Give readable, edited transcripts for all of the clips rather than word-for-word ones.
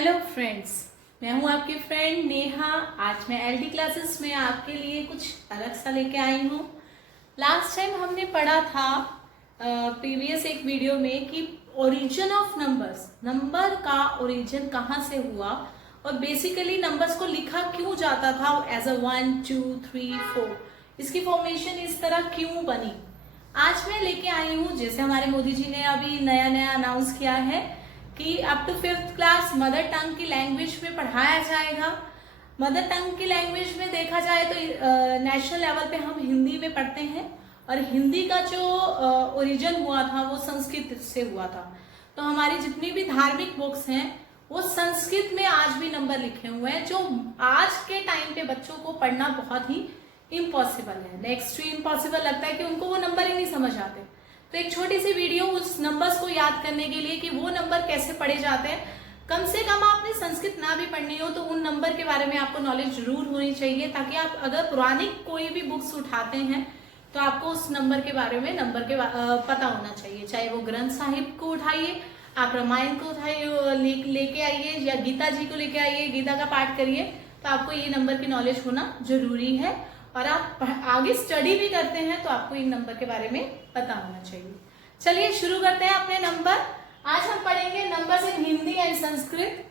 Hello friends, मैं हूं आपकी फ्रेंड नेहा। आज मैं एलडी क्लासेस में आपके लिए कुछ अलग सा लेके आई हूं। लास्ट टाइम हमने पढ़ा था प्रीवियस एक वीडियो में कि ओरिजिन ऑफ नंबर्स, नंबर का ओरिजिन कहाँ से हुआ और बेसिकली नंबर्स को लिखा क्यों जाता था एज अ 1 2 3 4, इसकी फॉर्मेशन इस तरह क्यों बनी। आज मैं लेके आई हूँ, जैसे हमारे मोदी जी ने अभी नया नया अनाउंस किया है कि up to 5th class mother tongue की लैंग्वेज में पढ़ाया जाएगा। मदर टंग की लैंग्वेज में देखा जाए तो नेशनल लेवल पे हम हिंदी में पढ़ते हैं और हिंदी का जो ओरिजिन हुआ था वो संस्कृत से हुआ था। तो हमारी जितनी भी धार्मिक बुक्स हैं वो संस्कृत में आज भी नंबर लिखे हुए हैं, जो आज के टाइम पे बच्चों को पढ़ना बहुत ही इम्पॉसिबल है। नेक्स्ट टू इम्पॉसिबल लगता है कि उनको वो नंबर ही नहीं समझ आते। तो एक छोटी सी वीडियो उस नंबर्स को याद करने के लिए कि वो नंबर कैसे पढ़े जाते हैं। कम से कम आपने संस्कृत ना भी पढ़नी हो तो उन नंबर के बारे में आपको नॉलेज जरूर होनी चाहिए, ताकि आप अगर पुरानी कोई भी बुक्स उठाते हैं तो आपको उस नंबर के बारे में पता होना चाहिए। चाहे वो ग्रंथ साहिब को उठाइए, आप रामायण को उठाइए, लेके आइए, या गीता जी को लेके आइए, गीता का पाठ करिए, तो आपको ये नंबर की नॉलेज होना जरूरी है। और आप आगे स्टडी भी करते हैं तो आपको इन नंबर के बारे में पता होना चाहिए। चलिए शुरू करते हैं अपने नंबर। आज हम पढ़ेंगे numbers in Hindi and Sanskrit.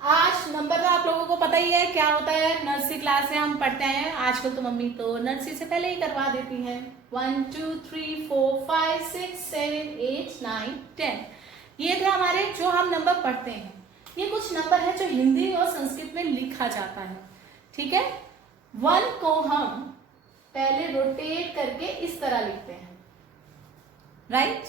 आज नंबर तो आप लोगों को पता ही है क्या होता है, नर्सरी क्लास से हम पढ़ते हैं। आजकल तो मम्मी तो नर्सरी से पहले ही करवा देती हैं। 1 2 3 4 5 6 7 8 9 10, ये थे हमारे जो हम नंबर पढ़ते हैं। ये कुछ नंबर है जो हिंदी और संस्कृत में लिखा जाता है, ठीक है। 1 को हम पहले रोटेट करके इस तरह लिखते हैं, राइट।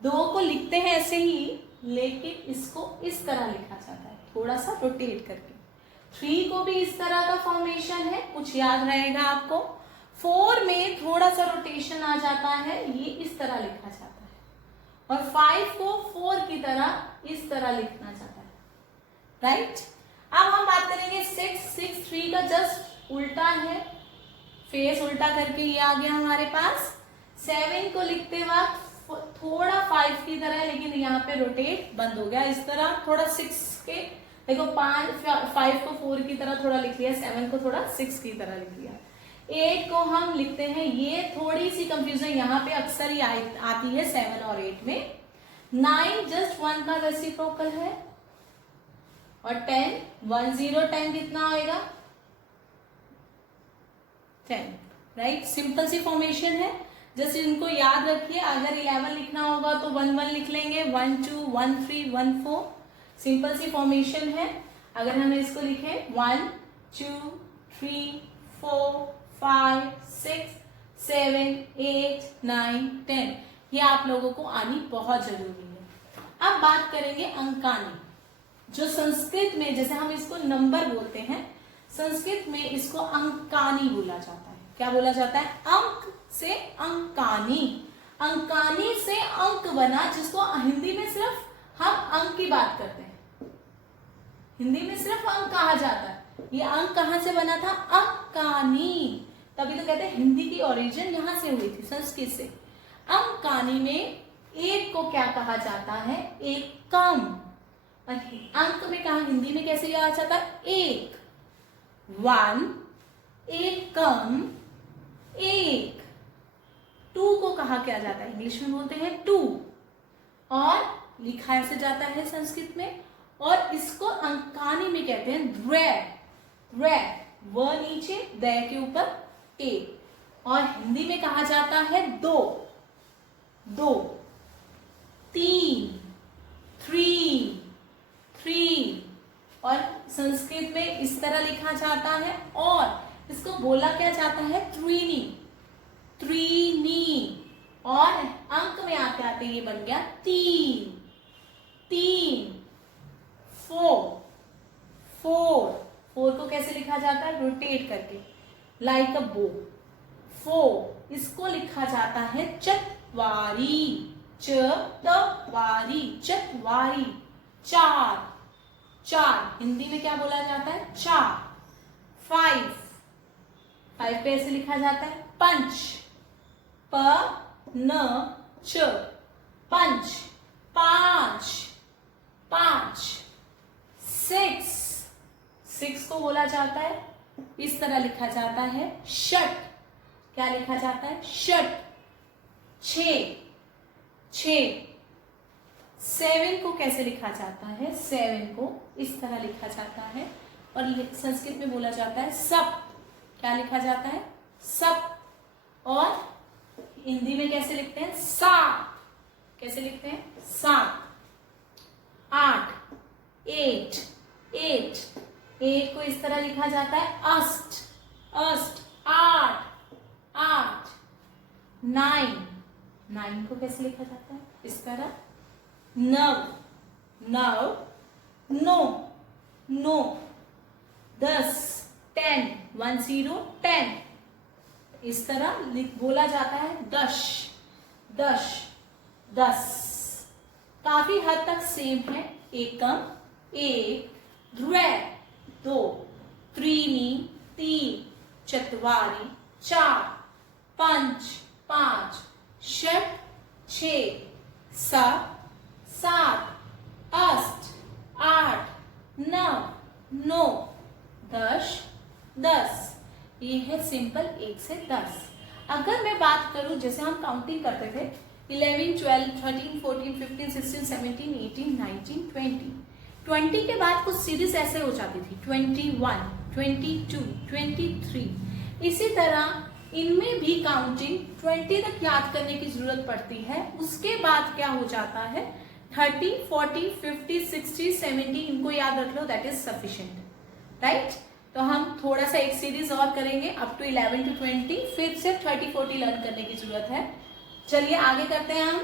2 को लिखते हैं ऐसे ही, लेकिन इसको इस तरह लिखा जाता है, थोड़ा सा रोटेट करके। 3 को भी इस तरह का फॉर्मेशन है, कुछ याद रहेगा आपको। 4 में थोड़ा सा रोटेशन आ जाता है, ये इस तरह लिखा जाता है। और 5 को 4 की तरह इस तरह लिखना जाता है, राइट। अब हम बात करेंगे 6 3 का जस्ट उल्टा है, फेस उल्टा करके ये आ गया हमारे पास। 7 को लिखते वक्त थोड़ा 5 की तरह, लेकिन यहाँ पे रोटेट बंद हो गया इस तरह। थोड़ा 6 के देखो, 5 को 4 की तरह थोड़ा लिख लिया, 7 को थोड़ा 6 की तरह लिख लिया। 8 को हम लिखते हैं, ये थोड़ी सी कंफ्यूजन यहाँ पे अक्सर ही आती है 7 और 8 में। 9 जस्ट 1 का रेसिप्रोकल है। और 10 1 0 10 कितना होएगा 10, राइट। सिंपल सी फॉर्मेशन है, जस्ट इनको याद रखिए। अगर 11 लिखना होगा तो 1 1 लिख लेंगे, 1 2 1 3 1 4, सिंपल सी फॉर्मेशन है। अगर हम इसको लिखें 1 2 3 4 5 6 7 8 9 10, ये आप लोगों को आनी बहुत जरूरी है। अब बात करेंगे अंकानी, जो संस्कृत में जैसे हम इसको नंबर बोलते हैं, संस्कृत में इसको अंकानी बोला जाता है। क्या बोला जाता है? अंक से अंकानी। अंकानी से अंक बना, जिसको हिंदी में सिर्फ हम अंक की बात करते हैं, हिंदी में सिर्फ अंक कहा जाता है। ये अंक कहां से बना था? अंकानी। तभी तो कहते हैं हिंदी की ओरिजिन यहां से हुई थी, संस्कृत से। अंकानी में एक को क्या कहा जाता है? एकम। अंक में कहा, हिंदी में कैसे कहा जाता है? एक। 1 एकम, एक। 2 को कहा क्या जाता है? इंग्लिश में बोलते हैं 2, और लिखा ऐसे जाता है संस्कृत में। और इसको अंकानी में कहते हैं द्वै। द्वै, व नीचे, दै के ऊपर ए। और हिंदी में कहा जाता है 2, 2। 3 3 3, और संस्कृत में इस तरह लिखा जाता है। और इसको बोला क्या जाता है? त्रीनी, त्रीनी। और अंक में आते आते ये बन गया 3 3। 4 4, 4 को कैसे लिखा जाता है? रोटेट करके, लाइक अ बो। 4, इसको लिखा जाता है चत्वारी, चत्वारी, चत्वारी। 4 4, हिंदी में क्या बोला जाता है? 4। 5 5 पे ऐसे लिखा जाता है पंच, प न च, पंच। 5 5। 6, 6 को बोला जाता है, इस तरह लिखा जाता है षट। क्या लिखा जाता है? षट। 6, 7 को कैसे लिखा जाता है? 7 को इस तरह लिखा जाता है और संस्कृत में बोला जाता है सप। क्या लिखा जाता है? सप। और हिंदी में कैसे लिखते हैं? सात। कैसे लिखते हैं? सात। 8, 8 को इस तरह लिखा जाता है अष्ट। 8, 9 को कैसे लिखा जाता है? इस तरह। 9, 10, 10 इस तरह बोला जाता है दश। काफी हद तक सेम है। एकम, 1, द्वे, 2, त्रीणि, 3, चत्वारि, 4, 5, 6, 7, 8, 9, 10। ये है सिंपल 1 से 10। अगर मैं बात करूं, जैसे हम काउंटिंग करते थे 11, 12, 13, 14, 15, 16, 17, 18, 19, 20 के बाद कुछ सीरीज ऐसे हो जाती थी 21, 22, 23। इसी तरह इनमें भी काउंटिंग 20 तक याद करने की जरूरत पड़ती है। उसके बाद क्या हो जाता है? 30, 40, 50, 60, 70 इनको याद रख लो, दैट इज सफिशिएंट, राइट। तो हम थोड़ा सा एक सीरीज और करेंगे अप टू 11 to 20, फिर सिर्फ 30, 40 लर्न करने की जरूरत है। चलिए आगे करते हैं हम।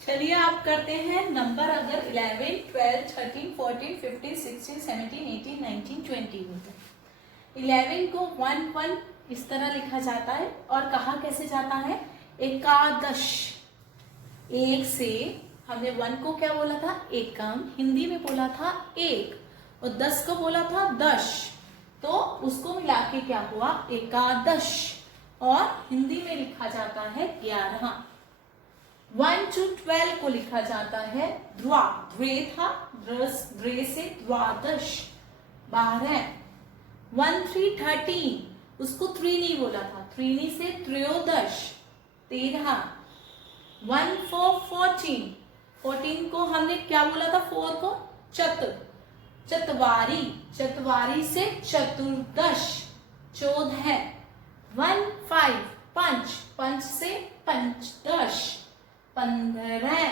चलिए आप करते हैं नंबर। अगर 11, 12, 13, 14, 15, 16, 17, 18, 19, 20 होते हैं। 11 को 1 इस तरह लिखा जाता है और कहा कैसे जाता है? एकादश। 1 से हमने 1 को क्या बोला था? एकम। हिंदी में बोला था 1 और 10 को बोला था दश, तो उसको मिला के क्या हुआ? एकादश। और हिंदी में लिखा जाता है 11। 1 to 12 को लिखा जाता है द्वा। द्वे था, द्वे से द्वादश, 12। 1, 3, 13 उसको त्रीनी बोला था, त्रीनी से त्रयोदश, 13। 1, 4, 14 को हमने क्या बोला था? 4 को चतवारी, चतवारी से चतुर्दश, 14। 1, 5 पंच से पंचदश, 15।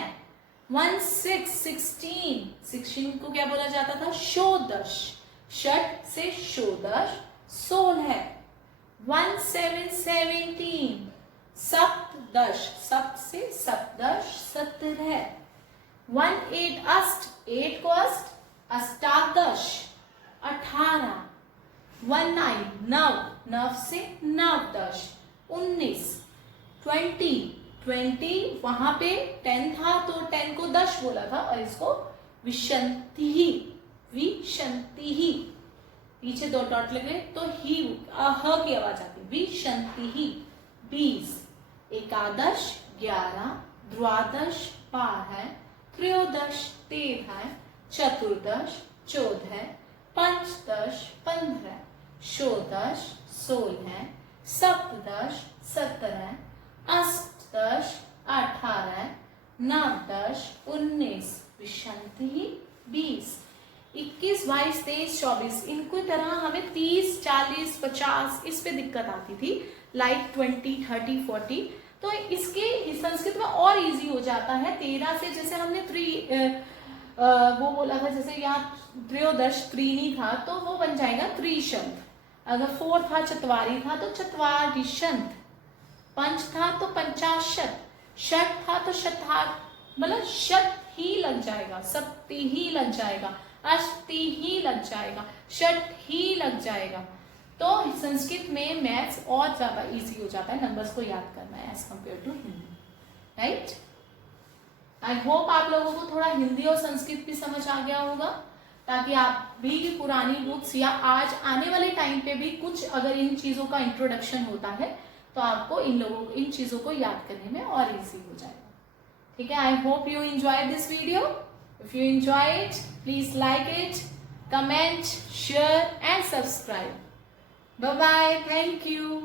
1, 6 16 को क्या बोला जाता था? षोडश, षट से षोडश, 16। 1, 7 17 सप्तदश, सप्त से सप्तदश, 17। 1, 8 अष्ट, 8 को अष्ट, अष्टादश, 18। 1, 9 नव से नवदश, 19। 20 वहां पे 10 था तो 10 को दश बोला था और इसको विशंति, पीछे 2 डॉट लगे तो ही ह की आवाज आती, विशंति। 20। एकादश, 11, द्वादश, 12, त्रयोदश, 13, चतुर्दश, 14, पंचदश, 15, षोडश, 16, सप्तदश, 17, अष्टदश, 18, नवदश, 19, विशंति, 20। 21, 22, 23, 24 इनको तरह हमें 30, 40, 50 इस पे दिक्कत आती थी, लाइक 20, 30, 40। तो इसके संस्कृत में और इजी हो जाता है। 13 से जैसे हमने वो बोला था, जैसे यहाँ त्रयोदश त्रीनी था तो वो बन जाएगा त्रिशंत। अगर 4 था चतवारी था तो चतवारिशंत, पंच था तो पंचाशत, षट था तो शतार, मतलब शत ही लग जाएगा, सप्ती ही लग जाएगा, अष्टी ही लग जाएगा, षट ही लग जाएगा। तो संस्कृत में मैथ्स और ज्यादा इजी हो जाता है नंबर्स को याद करना है as compare to Hindi, right. I hope आप लोगों को थोड़ा हिंदी और संस्कृत भी समझ आ गया होगा, ताकि आप भी पुरानी बुक्स या आज आने वाले टाइम पे भी कुछ अगर इन चीजों का इंट्रोडक्शन होता है तो आपको इन चीजों को याद करने में और इजी हो जाएगा। ठीक है, I hope you enjoy this video. If you enjoy it, please like it, comment, share and subscribe. Bye bye, thank you.